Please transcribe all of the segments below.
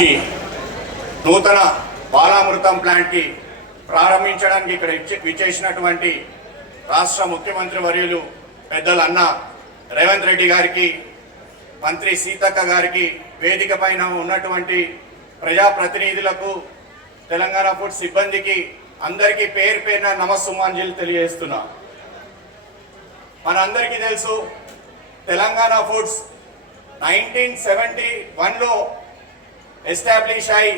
కి నూతన బాలామృతం ప్లాంట్ కి ప్రారంభించడానికి ఇక్కడ విచ్చేసినటువంటి రాష్ట్ర ముఖ్యమంత్రి వర్యులు పెద్దలు అన్న రేవంత్ రెడ్డి గారికి, మంత్రి సీతక్క గారికి, వేదిక పైన ఉన్నటువంటి ప్రజాప్రతినిధులకు, తెలంగాణ ఫుడ్ సిబ్బందికి అందరికీ పేరు పేరున నమస్సుమాంజలి తెలియజేస్తున్నా. మనందరికీ తెలుసు తెలంగాణ ఫుడ్స్ 1971లో ఎస్టాబ్లిష్ అయి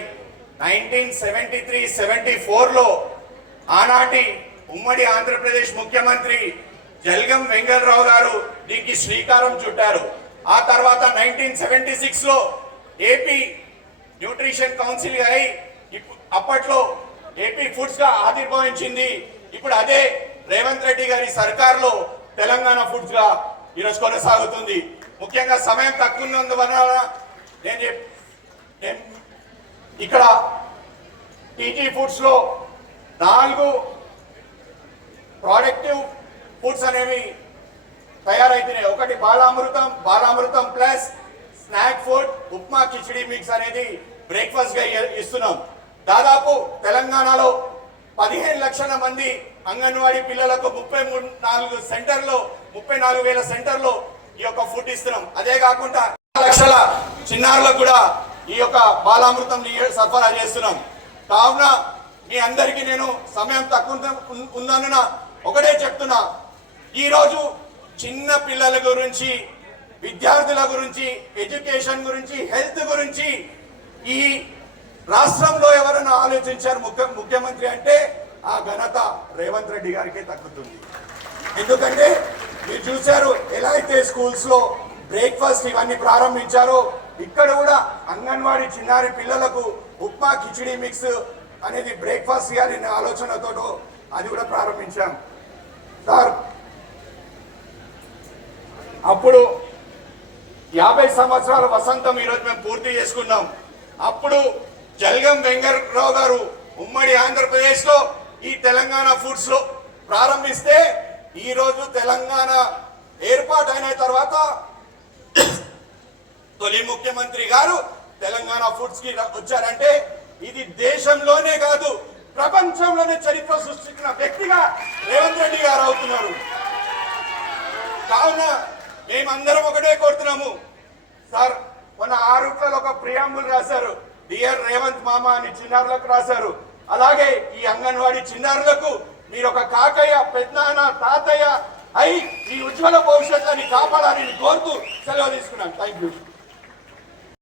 1973-74లో ఆనాటి ఉమ్మడి ఆంధ్రప్రదేశ్ ముఖ్యమంత్రి జలగం వెంగళరావు గారు దీనికి శ్రీకారం చుట్టారు. ఆ తర్వాత 1976లో ఏపీ న్యూట్రిషన్ కౌన్సిల్ అయి అప్పట్లో ఏపీ ఫుడ్స్ గా ఆవిర్భవించింది. ఇప్పుడు అదే రేవంత్ రెడ్డి గారి సర్కార్లో తెలంగాణ ఫుడ్స్ గా ఈరోజు కొనసాగుతుంది. ముఖ్యంగా సమయం తక్కువ ఉన్నందువలన నేను ఇక్కడ టీజీ ఫుడ్స్ లో 4 ప్రొడక్టివ్ ఫుడ్స్ అనేవి తయారైతున్నాయి. ఒకటి Balamrutham plus snack food, upma, khichdi mix అనేది బ్రేక్ఫాస్ట్ గా ఇస్తున్నాం. దాదాపు తెలంగాణలో 15 లక్షల మంది అంగన్వాడీ పిల్లలకు 34,000 సెంటర్లో ఈ యొక్క ఫుడ్ ఇస్తున్నాం. అదే కాకుండా 4 లక్షల చిన్నారులకు కూడా ఈ యొక్క బాలామృతం సరఫరా చేస్తున్నాం. కావున మీ అందరికీ నేను సమయం తక్కువ ఉందన్న ఒకటే చెప్తున్నా, ఈరోజు చిన్న పిల్లల గురించి, విద్యార్థుల గురించి, ఎడ్యుకేషన్ గురించి, హెల్త్ గురించి ఈ రాష్ట్రంలో ఎవరైనా ఆలోచించారు ముఖ్యమంత్రి అంటే ఆ ఘనత రేవంత్ రెడ్డి గారికే తగ్గుతుంది. ఎందుకంటే మీరు చూశారు ఎలా అయితే స్కూల్స్ లో బ్రేక్ఫాస్ట్ ఇవన్నీ ప్రారంభించారో, ఇక్కడ కూడా అంగన్వాడీ చిన్నారి పిల్లలకు ఉప్మా, కిచిడి మిక్స్ అనేది బ్రేక్ఫాస్ట్ ఇవ్వాలనే ఆలోచనతో అది కూడా ప్రారంభించాం. సార్, అప్పుడు 50 సంవత్సరాల వసంతం ఈరోజు మేము పూర్తి చేసుకున్నాం. అప్పుడు జలగం వెంగళరావు గారు ఉమ్మడి ఆంధ్రప్రదేశ్ లో ఈ తెలంగాణ ఫుడ్స్ లో ప్రారంభిస్తే, ఈ రోజు తెలంగాణ ఏర్పాటు అయిన తర్వాత తొలి ముఖ్యమంత్రి గారు తెలంగాణ ఫుడ్స్ కి వచ్చారంటే ఇది దేశంలోనే కాదు ప్రపంచంలోనే చరిత్ర సృష్టించిన వ్యక్తిగా రేవంత్ రెడ్డి గారు అవుతున్నారు. కావున మేమందరం ఒకటే కోరుతున్నాము. సార్, మన 6 ఒక ప్రియాంబుల్ రాశారు, డియర్ రేవంత్ మామ అని చిన్నారులకు రాశారు. అలాగే ఈ అంగన్వాడీ చిన్నారులకు మీరు ఒక కాకయ్య, పెద్దనాన్న, తాతయ్య అయి ఈ ఉజ్వల భవిష్యత్తుని కాపాడాలని కోరుతూ సెలవు తీసుకున్నాను. Thank you.